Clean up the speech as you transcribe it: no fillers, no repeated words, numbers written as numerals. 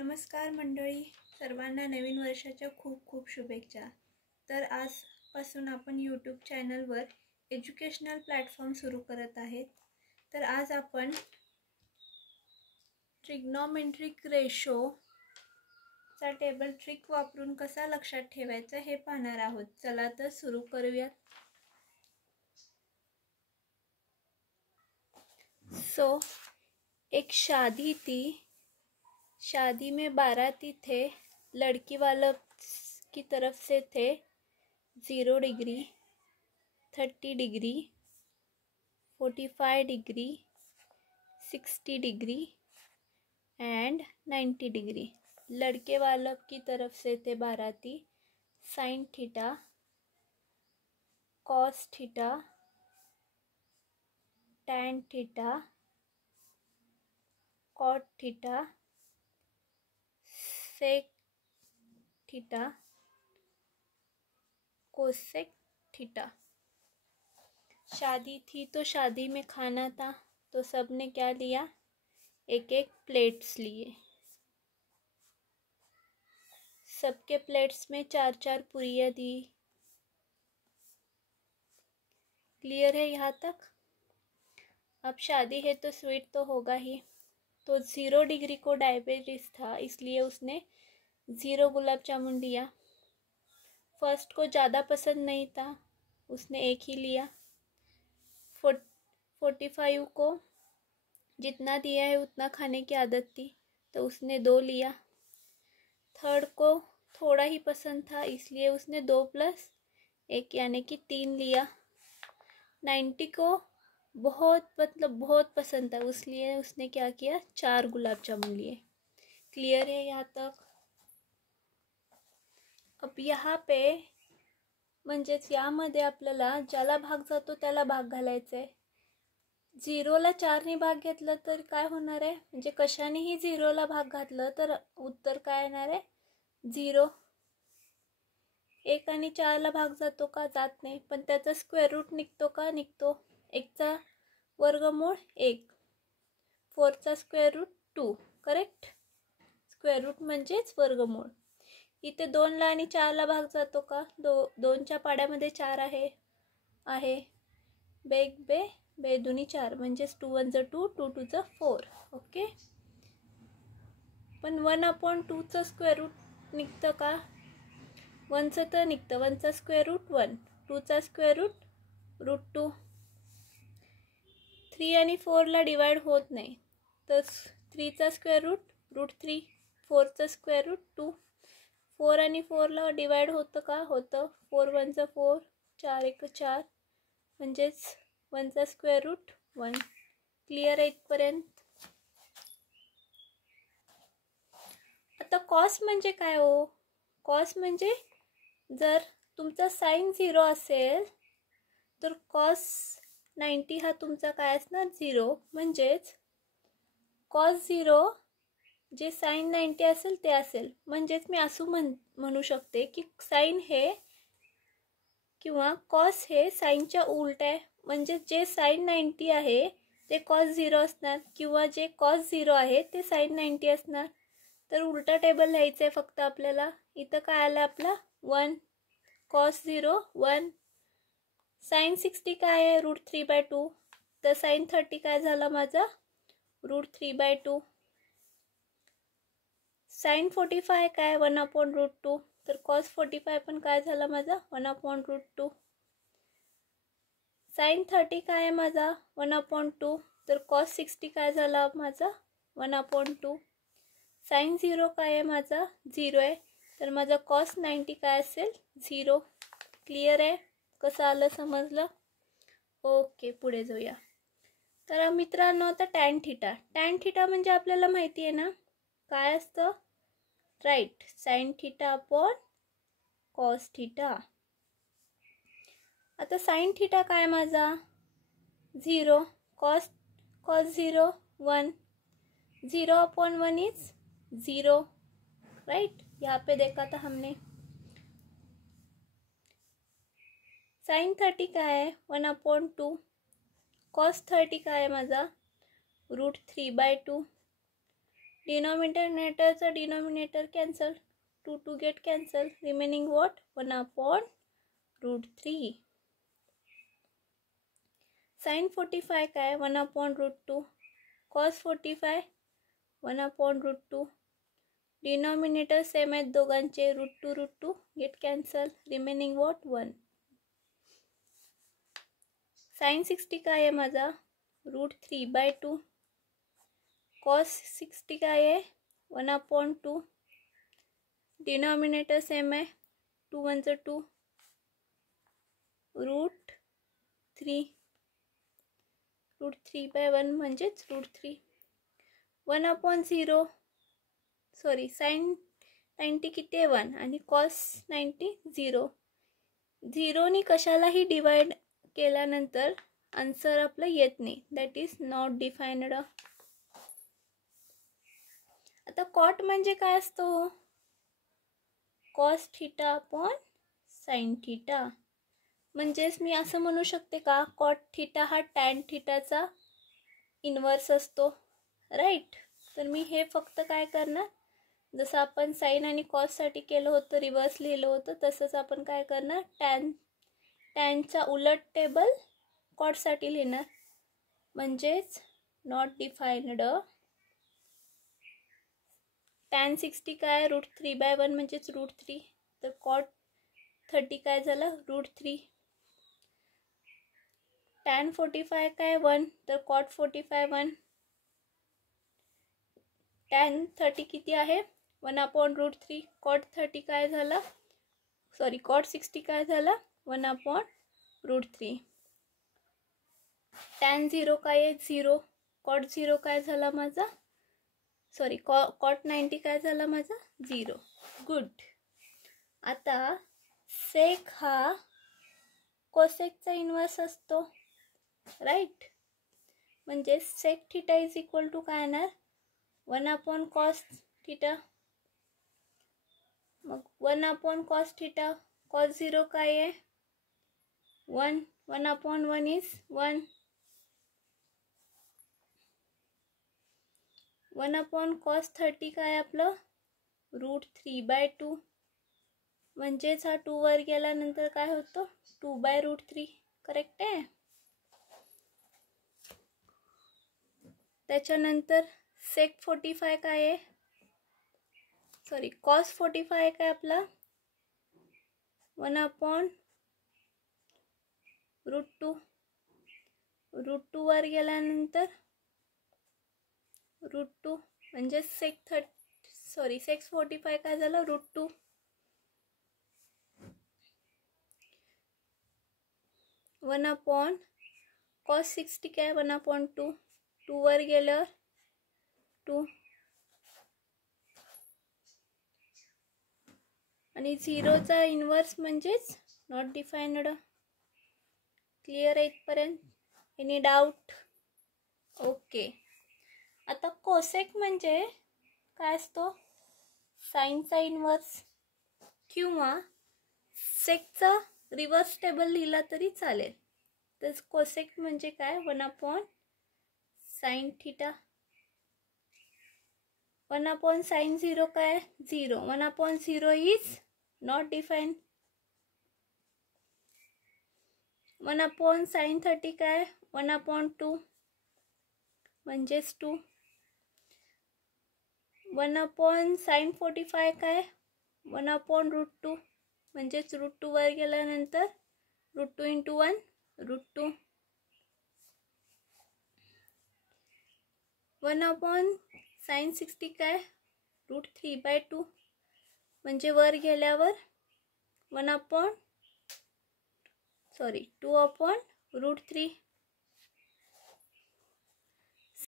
नमस्कार मंडळी, सर्वांना नवीन वर्षाच्या खूप खूप शुभेच्छा। तर आजपासून आपण यूट्यूब चॅनलवर एज्युकेशनल प्लॅटफॉर्म सुरू करत आहेत। तर आज आपण ट्रिग्नोमेट्रिक रेशोचा टेबल ट्रिक वापरून कसा लक्षात ठेवायचा हे पाहणार आहोत। चला तर सुरू करूयात। एक शादी थी। शादी में बाराती थे। लड़की वालों की तरफ से थे 0 degree, 30 degree, 45 degree, 60 degree and 90 degree. लड़के वालों की तरफ से थे बाराती sine theta, cos theta, tan theta, cot theta, sec theta, cosec theta. शादी थी तो शादी में खाना था, तो सबने क्या लिया? एक एक प्लेट्स लिए। सबके प्लेट्स में 4-4 पूरियाँ दी। क्लियर है यहाँ तक? अब शादी है तो स्वीट तो होगा ही। तो 0 डिग्री को डायबिटीज था, इसलिए उसने 0 गुलाब जामुन लिया। फर्स्ट को ज़्यादा पसंद नहीं था, उसने एक ही लिया। 45 को जितना दिया है उतना खाने की आदत थी, तो उसने 2 लिया। थर्ड को थोड़ा ही पसंद था, इसलिए उसने 2 + 1 यानी कि 3 लिया। 90 को बहुत पसंद था, इसलिए उसने क्या किया? 4 गुलाब जामुन लिए। क्लियर है यहाँ तक? अब यहाँ पे म्हणजेच यामध्ये आपल्याला ज्याला भाग जातो त्याला भाग घालायचा आहे। 0ला 4ने भाग घेतला तर काय होणार आहे? म्हणजे कशानेही 0ला भाग घातलं तर उत्तर काय येणार आहे? 0। 1 आणि 4ला भाग जातो का? जात नाही, पण त्याचा स्क्वेअर रूट निघतो का? निघतो। 1चा वर्गमूळ 1, 4चा square root 2, correct? Square root म्हणजेच वर्गमूळ। इथे 2ला आणि 4ला भाग जातो का? 2च्या पाड्यामध्ये 4 आहे। बे दुनी 4 म्हणजेच 2 × 1 = 2, 2 × 2 = 4। ओके, पण 1/2चं स्क्वेअर रूट निघतं का? 1चं तर निघतं। 1चा स्क्वेअर रूट 1, 2चा स्क्वेअर रूट 2। 3 आणि 4ला डिवाइड होत नाही, तर 3चा स्क्वेअर रूट 3, 4चा स्क्वेअर रूट 2। 4 आणि 4ला डिवाइड होतं का? होतं। 4 × 1 = 4, 4 × 1 = 4, म्हणजेच 1चा स्क्वेअर रूट 1। क्लियर आहे इथपर्यंत? आता कॉस म्हणजे काय हो? कॉस म्हणजे जर तुमचा साइन 0 असेल तर कॉस 90 हा तुमचा काय असणार? 0। म्हणजेच कॉस 0 जे साइन 90 असेल ते असेल। म्हणजेच मी असं म्हणू शकते की साइन हे किंवा कॉस हे साइनच्या उलट आहे। म्हणजे जे साइन 90 आहे ते कॉस 0 असणार, किंवा जे कॉस 0 आहे ते साइन 90 असणार। तर उलटा टेबल लिहायचं आहे फक्त आपल्याला। इथं काय आलं आपला? 1 कॉस 0 1। साइन 60 काय आहे? √3/2। तर साइन 30 काय झाला माझा? √3/2। साइन 45 काय? 1/√2। तर कॉस 45 पण काय झाला माझा? 1/√2। साइन 30 काय आहे माझा? 1/2। तर कॉस 60 काय झाला माझा? 1/2। साइन 0 काय आहे माझा? 0 आहे, तर माझा कॉस 90 काय असेल? 0। क्लियर आहे? कसं आलं? समजलं? ओके, पुढे जाऊया। तर मित्रांनो, आता टॅन थीटा। टॅन थीटा म्हणजे आपल्याला माहिती आहे ना काय असतं? Right, sine theta upon cos theta. आता साइन थीटा काय माझा? 0। Cos 0 1, 0/1 is 0, right? यहाँ पे देखा था हमने। साइन 30 काय आहे? 1/2। कॉस 30 काय आहे माझा? √3/2। डिनॉमिनेटरचा denominator cancel, 2 get cancel, remaining what 1/√3. Sine 45 काय 1/√2. कॉस 45 1/√2. डिनॉमिनेटर सेम आहेत दोघांचे, √2 get cancel, remaining what 1. Sine 60 काय आहे माझा √3/2. कॉस 60 काय आहे 1/2. डिनॉमिनेटर सेम आहे, 2 1 2, √3. √3/1 म्हणजेच √3. 1/0. सॉरी, साइन 90 किती आहे 1 आणि कॉस 90 0. 0नी कशालाही डिवाइड केल्यानंतर आन्सर आपलं येत नाही, दॅट इज नॉट डिफाइन्ड. आता कॉट म्हणजे काय असतो, cos theta upon sine theta. म्हणजेच मी असं म्हणू शकते का कॉट थीटा हा टॅन थीटाचा इन्व्हर्स असतो, राईट. तर मी हे फक्त काय करणार, जसं आपण साइन आणि कॉससाठी केलं होतं, रिव्हर्स लिहिलं होतं, तसंच आपण काय करणार, टॅनचा उलट टेबल कॉटसाठी लिहिणार. म्हणजेच नॉट डिफाइन्ड. टॅन 60 काय √3/1 म्हणजेच √3. तर कॉट 30 काय झालं √3. टॅन 45 काय 1, तर कॉट 45 1. टॅन 30 किती आहे 1/√3. कॉट 30 काय झाला, सॉरी कॉट 60 काय झाला 1/√3. टॅन 0 काय आहे 0. कॉट 0 काय झाला माझा, सॉरी कॉट 90 काय झाला माझा 0. गुड. आता सेक हा कोसेकचा इन्व्हर्स असतो, राईट. म्हणजे sec theta is equal to काय येणार 1/cos थीटा. मग 1/cos थीटा. कॉस 0 काय आहे 1. 1/1 इज 1. 1/cos 30 काय आपलं √3/2. म्हणजेच हा 2 वर गेल्यानंतर काय होतं 2/√3. करेक्ट आहे. त्याच्यानंतर सेक 45 काय आहे, सॉरी कॉस 45 काय आपला 1/√2. √2 वर गेल्यानंतर √2 म्हणजे सेक 45 काय झालं √2. cos 60 काय 1/2. 2 वर गेल्यावर 2 आणि 0चा इन्व्हर्स म्हणजेच नॉट डिफाइन्ड. क्लिअर आहे इथपर्यंत? Any doubt? ओके. आता कोसेक म्हणजे काय असतो, साइनचा इन्व्हर्स किंवा सेकचा रिव्हर्स टेबल लिहिला तरी चालेल. तर कोसेक म्हणजे काय 1/sin थीटा. 1/sin 0 काय 0. 1/0 इज नॉट डिफाइन्ड. 1/sin 30 काय 1/2 म्हणजेच 2. 1/sin 45 काय 1/√2 म्हणजेच √2 वर गेल्यानंतर √2 × 1 √2. 1/sin 60 काय √3/2 म्हणजे वर गेल्यावर 2/√3.